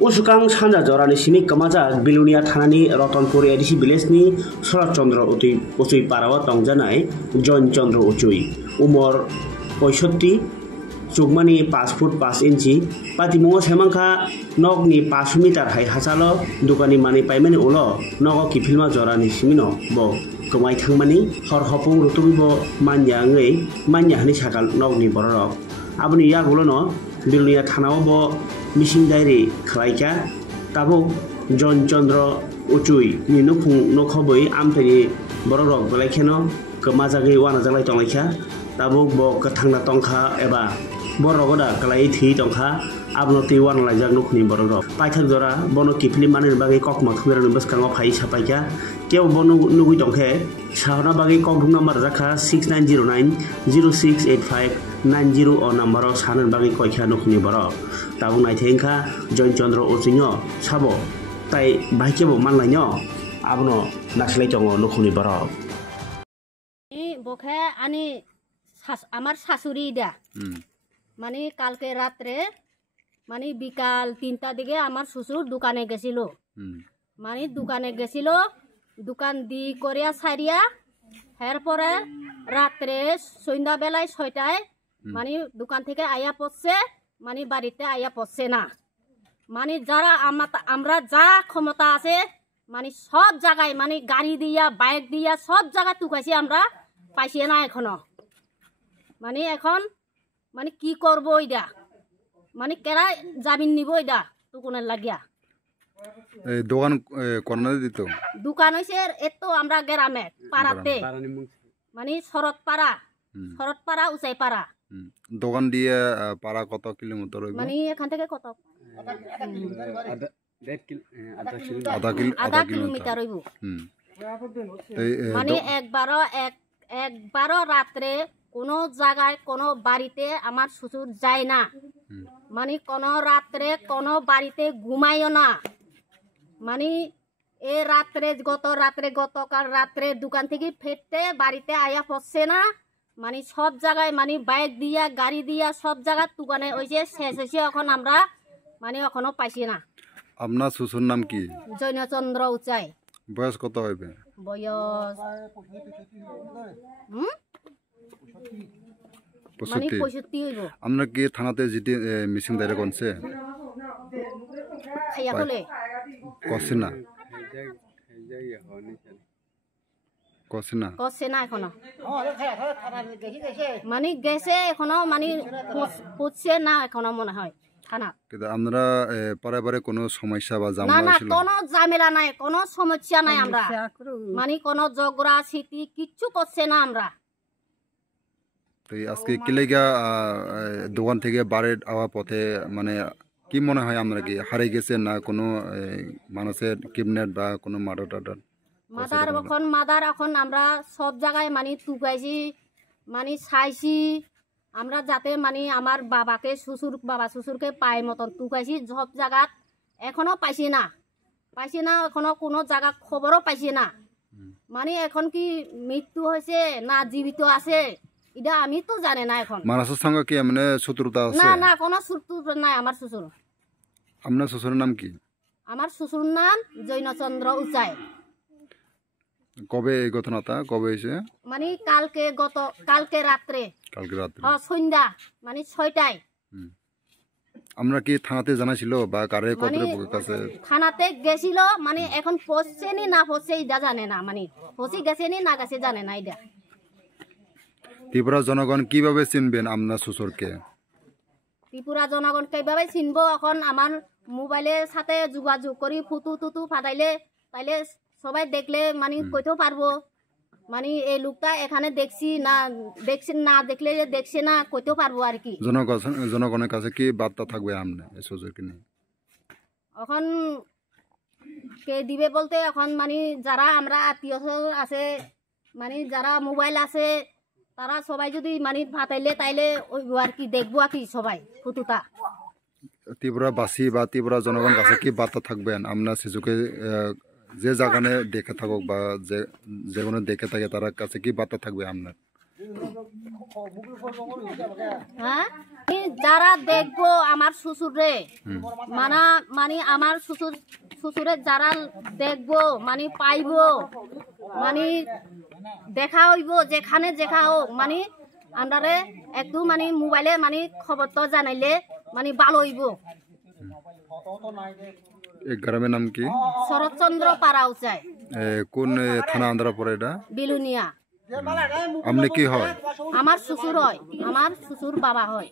उसुकां सानजा जरानि सिमी कमाजाक बिलुनिया थानानि रतनपुर एडिसि भिलेजनि शरत चन्द्र उचुई पाराव तंजानाय जयन चन्द्र उचुई उमर 65 चुकमानि 5 फुट 5 इंची पातिमुङाव सेमांखा नगनि 5 मिटार हाय हासालो दुकानि मानि पाइमानि उलो नग किफिलमा जरानि सिमिनो बो कमाय थांमानि हर हपुं रुतुबिबो मान्याङै मान्याहानि साकाल नगनि बररक आबुनि यागुलोनो बिलुनिया थानाव बो मिसिं डायरि खलायका ताबो जयन चन्द्र उचुई नि नुफुं नखबै आमथायनि बररक बलायखेनो कमाजागै वानाजालाय तंलायखा ताबो बो कथांना तंखा एबा बरगदा कलाई थि तंखा आबनो ति वानलायजाक नुखनि बररक पाइथाक जरा बनो किफिलि मानिनि बागै ककमा थुमेरनि बसकाङाव फाइ सापायका केव बनो नुगै तंखे साहना बागै ककदुं नाम्बार जाखा 6909068590 अ नाम्बाराव सानन बागै कयखा नुखनि बरक ताबु नायथेंखा जयन चन्द्र उचुइनो साबो ताइ बाइकेबो मानलायनो आबनो नासलाय तंग नुखनि बरक बखे आनि আমার শাশুড়ি দা মানে কালকে রাত্রে মানে বিকাল 3টা দিকে আমার শ্বশুর দোকানে গেছিল মানে দোকানে গেছিল দোকান দি করিয়া সারিয়া এরপরে রাত্রে সন্ধ্যা বেলায় 6টায় মানে দোকান থেকে আয়া পড়ছে মানে বাড়িতে আয়া পড়ছে না মানে যারা আমরা যা ক্ষমতা আছে মানে সব জায়গায় মানে গাড়ি দিয়া বাইক দিয়া সব জায়গায় টুকাইছি আমরা পাইছি না এখনো মানে এখন মানে কি করব এটা মানে কেরা জামিন নিব এটা টুকুনের লাগিয়া এই দোকান কোনা দিত দোকান হইছে এত আমরা গ্রামে পাড়াতে মানে শরৎপাড়া উচাইপাড়া দোকান দিয়ে পাড়া কত কিলোমিটার হইব মানে এখান থেকে কত আধা কিলোমিটার হইব মানে একবারও রাত্রে কোনো জায়গায় কোনো বাড়িতে আমার শ্বশুর যায় না মানে কোনো রাত্রে কোনো বাড়িতে ঘুমায়ও না মানে এই রাত্রে গতকাল রাত্রে দোকান থেকে ফিরতে বাড়িতে আয়া পড়ছে না মানে সব জায়গায় মানে বাইক দিয়া গাড়ি দিয়া সব জায়গায় দোকানে হয়েছে শেষ হয়েছে এখন আমরা মানে এখনো পাইছি না আপনার শ্বশুর নাম কি জয়ন চন্দ্র উচাই বয়স কত হইবে বয়স মানে 65 হইব আমরা কি থানাতে জিটি মিসিং দাইরে কোনছে খাইয়া বলে কসিনা এখনো মানে গেছে এখনো মানে পৌঁছছে না এখনো মনে হয় থানা কিন্তু আমরা পরে কোনো সমস্যা বা ঝামেলা না কোনো ঝামেলা নাই কোনো সমস্যা নাই আমরা মানে কোনো ঝগড়া স্মৃতি কিচ্ছু করছে না আমরা তো আজকে কিলেগা দোকান থেকে বাড়ির আওয়া পথে মানে কি মনে হয় আমরা কি হারিয়ে গেছে না কোনো মানুষের কিডন্যাপ বা কোনো মাদার এখন আমরা সব জায়গায় মানে টুকাইছি মানে চাইছি আমরা যাতে মানে আমার বাবা শ্বশুরকে পায় মতন টুকাইছি সব জায়গাত এখনো পাইছি না এখনো কোনো জায়গা খবরও পাইছি না মানে এখন কি মৃত্যু হয়েছে না জীবিত আছে এটা আমি তো জানি না এখন মানুষের সঙ্গে কি মানে শত্রুতা আছে না কোনো শত্রুতা নাই আমার শ্বশুর আপনার শ্বশুরের নাম কি আমার শ্বশুর নাম জয়ন চন্দ্র উচাই কবে এই ঘটনাটা কবে হয়েছে মানে কালকে রাত্রে সন্ধ্যা মানে 6টায় আমরা কি থানাতে জানাছিল বা কারে কর্তৃপক্ষের কাছে থানাতে গেছিল মানে এখন পৌঁছেনি না পৌঁছে এটা জানে না মানে পৌঁছে গেছেনি না গেছে জানে না এটা ত্রিপুরা জনগণ কিভাবে চিনবেন আপনার শ্বশুরকে ত্রিপুরা জনগণ কিভাবে চিনবো এখন আমার মোবাইলের সাথে যোগাযোগ করি ফুটু ফাটাইলে তাইলে সবাই দেখলে মানে কইতেও পারবো মানে এই লোকটা এখানে দেখছি না দেখলে দেখছে না কইতেও পারবো আর কি জনগণের কাছে কি বার্তা থাকবে আপনার এই শ্বশুরকে নিয়ে এখন কে দিবে বলতে এখন মানে যারা আমরা আত্মীয় আছে মানে যারা মোবাইল আছে তারা সবাই যদি মানে ফাটাইলে তাইলে ওই আর কি দেখবো আর কি সবাই ফুটুটা ত্রিপুরাবাসী বা ত্রিপুরা জনগণ কাছে কি বার্তা থাকবেন আপনার শিশুকে যে জায়গানে দেখে থাকুক বা যে কোনো দেখে থাকে তার কাছে কি বার্তা থাকবে আপনার হ্যাঁ যারা দেখবো আমার শ্বশুরে মানে আমার শ্বশুরে যারা দেখবো মানে পাইবো মানে দেখা হইব যেখানে দেখা হোক মানে আন্ডারে একটু মানে মোবাইলে মানে খবর তো জানাইলে মানে ভালো হইব। এই গ্রামের নাম কি? শরৎচন্দ্র পাড়া উচাই। কোন থানা আন্দারা পড়ে এটা? বিলুনিয়া। আপনি কি হয়? আমার শ্বশুর হয়, আমার শ্বশুর বাবা হয়।